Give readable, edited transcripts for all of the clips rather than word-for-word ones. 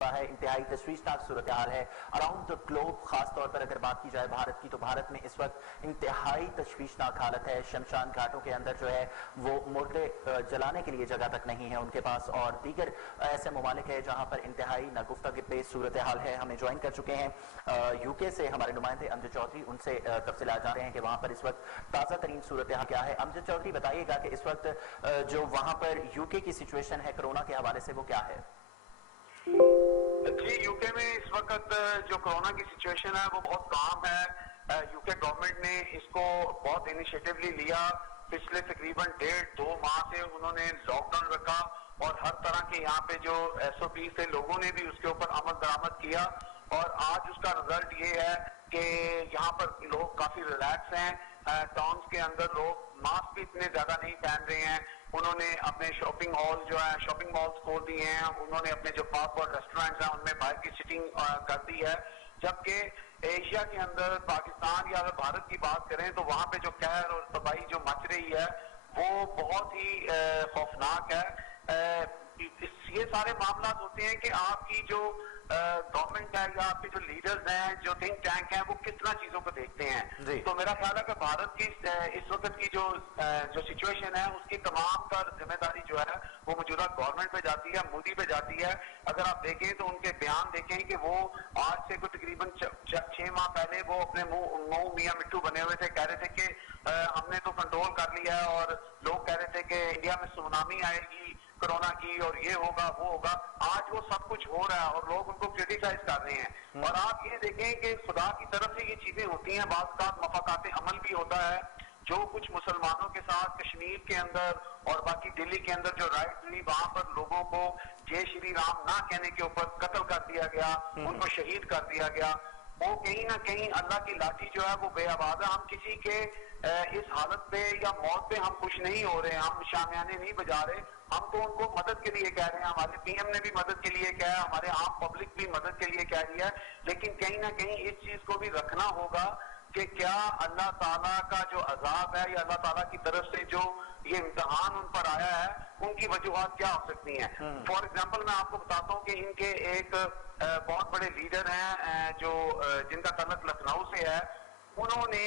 ہے انتہائی تشویشناک صورتحال ہے اراؤنڈ دا گلوب. خاص طور پر اگر بات کی جائے بھارت کی تو بھارت میں اس وقت انتہائی تشویشناک حالت ہے. شمشان گھاٹوں کے اندر جو ہے وہ مردے جلانے کے لیے جگہ تک نہیں ہے ان کے پاس, اور دیگر ایسے ممالک ہے جہاں پر انتہائی ناگفتہ کے پیش صورتحال ہے. ہمیں جوائن کر چکے ہیں یو کے سے ہمارے نمائندے امجد چودھری, ان سے تفصیلات جان رہے ہیں کہ وہاں پر اس وقت تازہ ترین صورتحال کیا ہے. امجد چودھری بتائیے گا کہ اس وقت جو وہاں پر یو کے کی سچویشن ہے کرونا کے حوالے سے وہ کیا ہے؟ جی, یو کے میں اس وقت جو کرونا کی سچویشن ہے وہ بہت کام ہے. یو کے گورنمنٹ نے اس کو بہت انیشیٹیولی لیا. پچھلے تقریباً 1.5-2 ماہ سے انہوں نے لاک ڈاؤن رکھا اور ہر طرح کے یہاں پہ جو ایس او پی تھے لوگوں نے بھی اس کے اوپر عمل درآمد کیا, اور آج اس کا رزلٹ یہ ہے کہ یہاں پر لوگ کافی ریلیکس ہیں. ٹاؤنز کے اندر لوگ ماسک بھی اتنے زیادہ نہیں پہن رہے ہیں. انہوں نے اپنے شاپنگ ہال جو ہے شاپنگ مالز کھول دیے ہیں. انہوں نے اپنے جو فاسٹ فوڈ ریسٹورینٹس ہیں ان میں باہر کی سیٹنگ کر دی ہے. جبکہ ایشیا کے اندر پاکستان یا اگر بھارت کی بات کریں تو وہاں پہ جو قہر اور تباہی جو مچ رہی ہے وہ بہت ہی خوفناک ہے. یہ سارے معاملات ہوتے ہیں کہ آپ کی جو گورنمنٹ ہے یا آپ کے جو لیڈرز ہیں جو تھنک ٹینک ہیں وہ کس طرح چیزوں کو دیکھتے ہیں. تو میرا خیال ہے کہ بھارت کی اس وقت کی جو سچویشن ہے اس کی تمام تر ذمہ داری جو ہے وہ موجودہ گورنمنٹ پہ جاتی ہے, مودی پہ جاتی ہے. اگر آپ دیکھیں تو ان کے بیان دیکھیں کہ وہ آج سے کوئی تقریباً 6 ماہ پہلے وہ اپنے منہ میاں مٹھو بنے ہوئے تھے, کہہ رہے تھے کہ ہم نے تو کنٹرول کر لیا ہے, اور لوگ کہہ رہے تھے کہ انڈیا میں سونامی آئے گی کرونا کی اور یہ ہوگا وہ ہوگا. آج وہ سب کچھ ہو رہا ہے اور لوگ ان کو کرٹیسائز کر رہے ہیں. اور آپ یہ دیکھیں کہ خدا کی طرف سے یہ چیزیں ہوتی ہیں, بعض اوقات مفاقات عمل بھی ہوتا ہے. جو کچھ مسلمانوں کے ساتھ کشمیر کے اندر اور باقی دلی کے اندر جو رائٹ ہوئی وہاں پر لوگوں کو جے شری رام نہ کہنے کے اوپر قتل کر دیا گیا, ان کو شہید کر دیا گیا, وہ کہیں نہ کہیں اللہ کی لاٹھی جو ہے وہ بے آواز ہے. ہم کسی کے اس حالت پہ یا موت پہ ہم خوش نہیں ہو رہے, ہم شامیانے نہیں بجا رہے. ہم تو ان کو مدد کے لیے کہہ رہے ہیں, ہمارے پی ایم نے بھی مدد کے لیے کہا ہے, ہمارے عام پبلک بھی مدد کے لیے کہہ رہی ہے. لیکن کہیں نہ کہیں اس چیز کو بھی رکھنا ہوگا کہ کیا اللہ تعالیٰ کا جو عذاب ہے یا اللہ تعالیٰ کی طرف سے جو یہ امتحان ان پر آیا ہے ان کی وجوہات کیا ہو سکتی ہیں. فار ایگزامپل میں آپ کو بتاتا ہوں کہ ان کے ایک بہت بڑے لیڈر ہیں جو جن کا تعلق لکھنؤ سے ہے. انہوں نے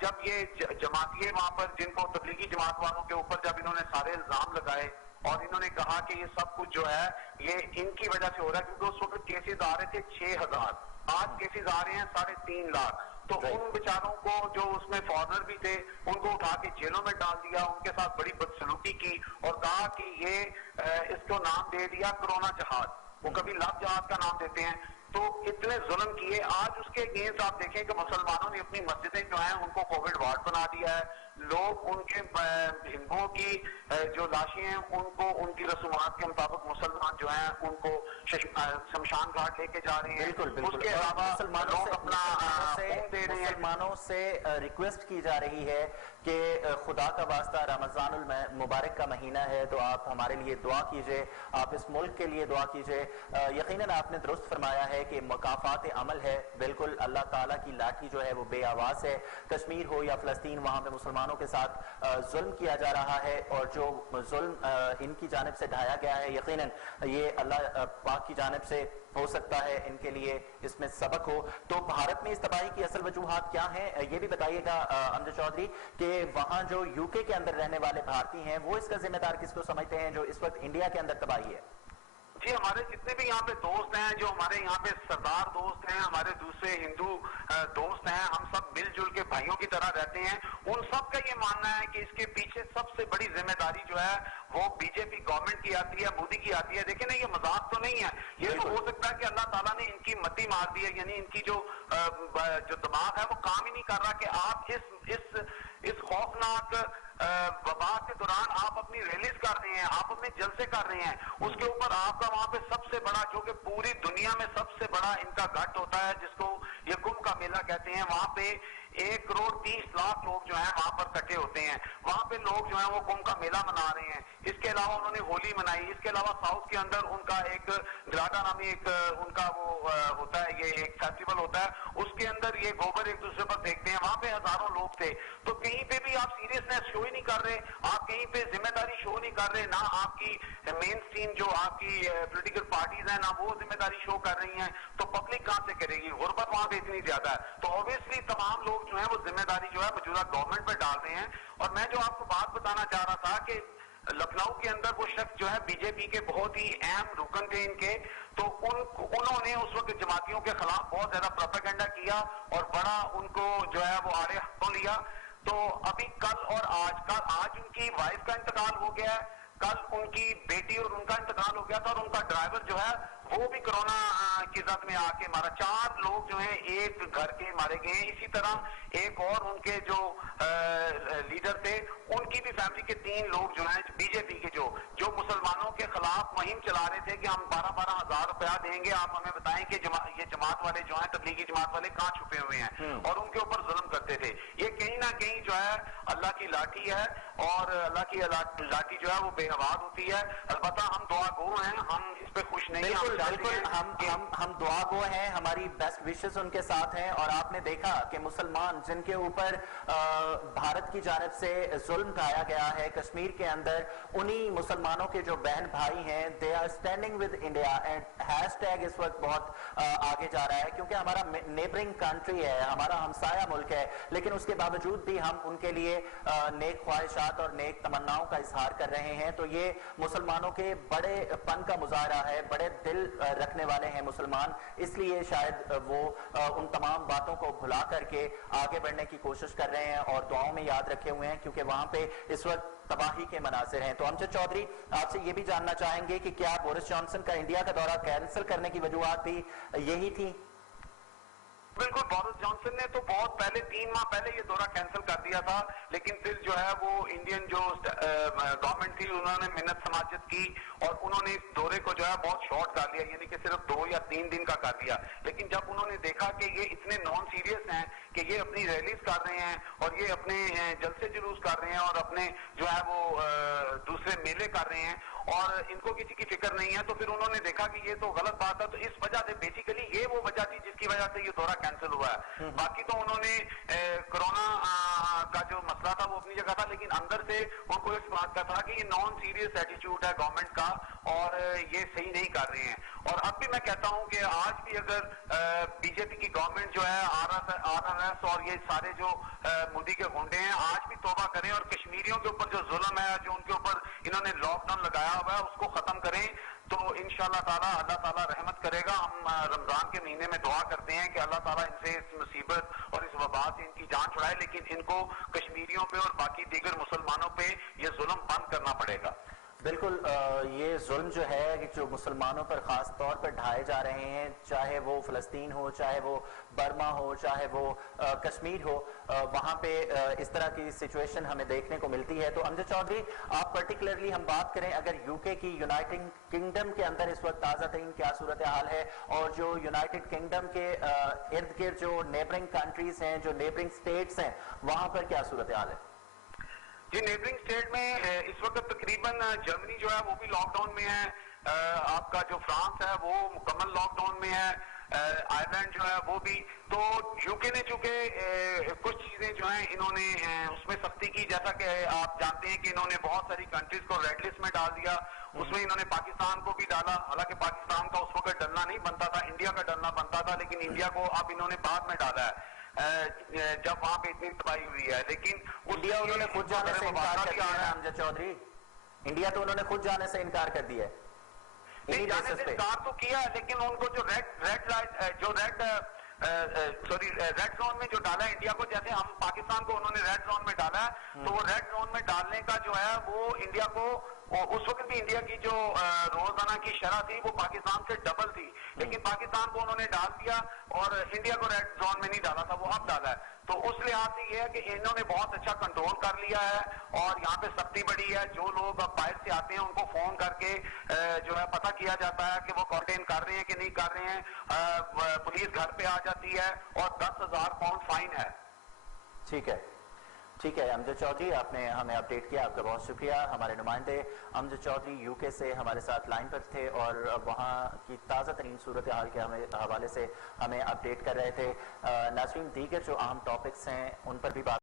جب یہ جماعتیے وہاں پر جن کو تبلیغی جماعت والوں کے اوپر جب انہوں نے سارے الزام لگائے اور انہوں نے کہا کہ یہ سب کچھ جو ہے یہ ان کی وجہ سے ہو رہا ہے, کیونکہ اس وقت کیسز آ رہے تھے 6,000, آج کیسز آ رہے ہیں 3.5 لاکھ. تو ان بیچاروں کو جو اس میں فارنر بھی تھے ان کو اٹھا کے جیلوں میں ڈال دیا, ان کے ساتھ بڑی بدسلوکی کی اور کہا کہ یہ اس کو نام دے دیا کرونا جہاد, وہ کبھی لو جہاد کا نام دیتے ہیں. تو اتنے ظلم کیے. آج اس کے اگینسٹ آپ دیکھیں کہ مسلمانوں نے اپنی مسجدیں جو ہیں ان کو کووڈ وارڈ بنا دیا ہے. لوگ ان کے ہندوؤں کی جو لاشیں ہیں ان کو ان کی رسومات کے مطابق مسلمان جو ہیں ان کو شمشان گھاٹ لے کے جا رہے ہیں. اس کے علاوہ لوگ اپنا مسلمانوں سے ریکویسٹ کی جا رہی ہے کہ خدا کا واسطہ رمضان المبارک کا مہینہ ہے تو آپ ہمارے لیے دعا کیجئے, آپ اس ملک کے لیے دعا کیجئے. یقیناً آپ نے درست فرمایا ہے کہ مکافات عمل ہے, بالکل اللہ تعالیٰ کی لاٹھی جو ہے وہ بے آواز ہے. کشمیر ہو یا فلسطین وہاں پہ مسلمانوں کے ساتھ ظلم کیا جا رہا ہے, اور جو ظلم ان کی جانب سے ڈھایا گیا ہے یقیناً یہ اللہ پاک کی جانب سے ہو سکتا ہے ان کے لیے اس میں سبق ہو. تو بھارت میں اس تباہی کی اصل وجوہات کیا ہیں یہ بھی بتائیے گا امجد چودھری, کہ وہاں جو یو کے اندر رہنے والے بھارتی ہیں وہ اس کا ذمہ دار کس کو سمجھتے ہیں جو اس وقت انڈیا کے اندر تباہی ہے؟ جی, ہمارے جتنے بھی یہاں پہ دوست ہیں, جو ہمارے یہاں پہ سردار دوست ہیں, ہمارے دوسرے ہندو دوست ہیں, ہم سب مل جل کے بھائیوں کی طرح رہتے ہیں. ان سب کا یہ ماننا ہے کہ اس کے پیچھے سب سے بڑی ذمہ داری جو ہے وہ بی جے پی گورنمنٹ کی آتی ہے, مودی کی آتی ہے. دیکھیں نا, یہ مذاق تو نہیں ہے. یہ تو ہو سکتا ہے کہ اللہ تعالیٰ نے ان کی متی مار دی ہے, یعنی ان کی جو دماغ ہے وہ کام ہی نہیں کر رہا کہ آپ اس خوفناک وبا کے دوران آپ اپنی ریلیز کر رہے ہیں, آپ اپنے جلسے کر رہے ہیں. اس کے اوپر آپ کا وہاں پہ سب سے بڑا جو کہ پوری دنیا میں سب سے بڑا ان کا گھٹ ہوتا ہے جس کو یہ کمبھ کا میلہ کہتے ہیں, وہاں پہ 1,30,00,000 लोग जो हैं वहां पर इकट्ठे होते हैं, वहां पे लोग जो हैं वो कुंभ का मेला मना रहे हैं। इसके अलावा उन्होंने होली मनाई, इसके अलावा साउथ के अंदर उनका एक ग्राडा नामी एक उनका वो होता है, ये एक फेस्टिवल होता है, उसके अंदर ये गोबर एक दूसरे पर फेंकते हैं, वहां पे हजारों लोग थे। तो कहीं पे भी आप सीरियसनेस शो ही नहीं कर रहे, आप कहीं पे जिम्मेदारी शो नहीं कर रहे, ना आपकी मेन स्ट्रीम जो आपकी पॉलिटिकल पार्टीज हैं ना वो जिम्मेदारी शो कर रही हैं, तो पब्लिक कहां से करेगी? गुर्बत वहां पे इतनी ज्यादा है, तो ऑब्वियसली तमाम लोग जो है वो जिम्मेदारी जो है मौजूदा गवर्नमेंट पे डाल रहे हैं। और मैं जो आपको बात बताना चाह रहा था कि लखनऊ के अंदर वो शख्स जो है बीजेपी के बहुत ही अहम रुकन थे इनके, तो उन्होंने उस वक्त जमातियों के खिलाफ बहुत ज्यादा प्रोपेगेंडा किया और बड़ा उनको जो है वो आड़े हाथों लिया। तो अभी कल और आज उनकी वाइफ का इंतकाल हो गया है, कल उनकी बेटी और उनका इंतकाल हो गया था, और उनका ड्राइवर जो है वो भी कोरोना की जद में आके मारा। 4 लोग जो हैं एक घर के मारे गए। इसी तरह एक और उनके जो लीडर थे उनकी भी फैमिली के 3 लोग जो हैं बीजेपी के जो मुसलमानों के खिलाफ मुहिम चला रहे थे कि हम 12-12 हजार रुपया देंगे, आप हमें बताएं कि ये जमात वाले जो हैं तबलीगी जमात वाले कहाँ छुपे हुए हैं, और उनके ऊपर जुल्म करते थे। ये कहीं ना कहीं जो है अल्लाह की लाठी है, और अल्लाह की लाठी जो है वो बेनवाज होती है। अलबत्ता हम दुआ गो हैं, हम इस पे खुश नहीं हैं। बिल्कुल हम दुआ गो हैं, हमारी बेस्ट विशेस उनके साथ हैं। और आपने देखा कि मुसलमान जिनके ऊपर भारत की जानिब से जुल्म ढाया गया है कश्मीर के अंदर, उन्हीं मुसलमानों के जो बहन भाई हैं, they are standing with India, and hashtag इस वक्त बहुत आगे जा रहा है, क्योंकि हमारा नेबरिंग कंट्री है, हमारा हमसाया मुल्क है, लेकिन उसके बावजूद भी हम उनके लिए नेक ख्वाहिशात और नेक तमन्नाओं का इजहार कर रहे हैं। तो ये मुसलमानों के बड़े पन का मुजाहरा है, बड़े दिल रखने वाले हैं मुसलमान, इसलिए शायद वो उन तमाम बातों को भुला करके आगे बढ़ने की कोशिश कर रहे हैं और दुआओं में याद रखे हुए हैं, क्योंकि वहां पे इस वक्त तबाही के मनासिर हैं। तो अमजद चौधरी, आपसे ये भी जानना चाहेंगे कि क्या बोरिस जॉनसन का इंडिया का दौरा कैंसिल करने की वजूहात भी यही थी? बिल्कुल, बोरिस जॉनसन ने तो बहुत पहले 3 माह पहले ये दौरा कैंसिल कर दिया था, लेकिन फिर जो है वो इंडियन जो गवर्नमेंट थी उन्होंने मिन्नत समाजत की और उन्होंने इस दौरे को जो है बहुत शॉर्ट कर लिया, यानी कि सिर्फ 2 या 3 दिन का कर दिया। लेकिन जब उन्होंने देखा कि ये इतने नॉन सीरियस हैं कि ये अपनी रैलीज कर रहे हैं और ये अपने जलसे जुलूस कर रहे हैं और अपने जो है वो दूसरे मेले कर रहे हैं और इनको किसी की फिक्र नहीं है, तो फिर उन्होंने देखा कि ये तो गलत बात है। तो इस वजह से बेसिकली ये वो वजह थी जिसकी वजह से ये दौरा कैंसिल हुआ है। बाकी तो उन्होंने कोरोना का जो मसला था वो अपनी जगह था, लेकिन अंदर से उनको इस बात का था कि ये नॉन सीरियस एटीट्यूड है गवर्नमेंट का और ये सही नहीं कर रहे हैं। और अब भी मैं कहता हूं कि आज भी अगर बीजेपी की गवर्नमेंट जो है आरएसएस और ये सारे जो मोदी के गुंडे हैं आज भी तौबा करें और कश्मीरियों के ऊपर जो जुल्म है, जो उनके ऊपर इन्होंने लॉकडाउन लगाया हुआ है, उसको खत्म करें, तो इंशाअल्लाह ताला अल्लाह ताला रहमत करेगा। हम रमजान के महीने में दुआ करते हैं कि अल्लाह ताला इनसे इस मुसीबत और इस वबा से इनकी जान छुड़ाए, लेकिन इनको कश्मीरियों पे और बाकी दीगर मुसलमानों पे ये जुल्म बंद करना पड़ेगा। बिल्कुल, ये जुल्म जो है जो मुसलमानों पर ख़ास तौर पर ढाए जा रहे हैं, चाहे वो फ़लस्तीन हो, चाहे वो बर्मा हो, चाहे वो कश्मीर हो, वहाँ पे इस तरह की सिचुएशन हमें देखने को मिलती है। तो अमजद चौधरी, आप पर्टिकुलरली हम बात करें अगर यूके की यूनाइटेड किंगडम के अंदर इस वक्त ताज़ा तरीन क्या सूरत हाल है और जो यूनाइटेड किंगडम के इर्द गिर्द जो नेबरिंग कंट्रीज हैं, जो नेबरिंग स्टेट्स हैं, वहाँ पर क्या सूरत हाल है? जी, नेबरिंग स्टेट में इस वक्त तकरीबन जर्मनी जो है वो भी लॉकडाउन में है, आपका जो फ्रांस है वो मुकम्मल लॉकडाउन में है, आयरलैंड जो है वो भी। तो यूके ने चूंकि कुछ चीजें जो हैं इन्होंने उसमें सख्ती की, जैसा कि आप जानते हैं कि इन्होंने बहुत सारी कंट्रीज को रेड लिस्ट में डाल दिया, उसमें इन्होंने पाकिस्तान को भी डाला। हालांकि पाकिस्तान का उस वक्त डलना नहीं बनता था, इंडिया का डलना बनता था, लेकिन इंडिया को अब इन्होंने बाद में डाला है जब वहां पे इतनी तबाही हुई है। लेकिन इंडिया उन्होंने खुद जाने से इनकार कर दिया है अमजद चौधरी, इंडिया तो उन्होंने खुद जाने से इनकार कर दिया है। नहीं, जाने से इनकार तो किया है, लेकिन उनको जो रेड जोन में जो डाला है इंडिया को, जैसे हम पाकिस्तान को उन्होंने रेड जोन में डाला है, तो वो रेड जोन में डालने का जो है वो इंडिया को, उस वक्त भी इंडिया की जो रोजाना की शरह थी वो पाकिस्तान से डबल थी, लेकिन पाकिस्तान को उन्होंने डाल दिया और इंडिया को रेड जोन में नहीं डाला था, वो अब डाला है। तो उस लिहाज से ये है कि इन्होंने बहुत अच्छा कंट्रोल कर लिया है और यहाँ पे सख्ती बढ़ी है। जो लोग अब बाहर से आते हैं उनको फोन करके जो है पता किया जाता है कि वो क्वारंटाइन कर रहे हैं कि नहीं कर रहे हैं। पुलिस घर पे आ जाती है और 10,000 पाउंड फाइन है ٹھیک ہے امجد چودھری، آپ نے ہمیں اپڈیٹ کیا، آپ کا بہت شکریہ۔ ہمارے نمائندے امجد چودھری یو کے سے ہمارے ساتھ لائن پر تھے اور وہاں کی تازہ ترین صورتحال کے حوالے سے ہمیں اپڈیٹ کر رہے تھے۔ ناظرین، دیگر جو اہم ٹاپکس ہیں ان پر بھی بات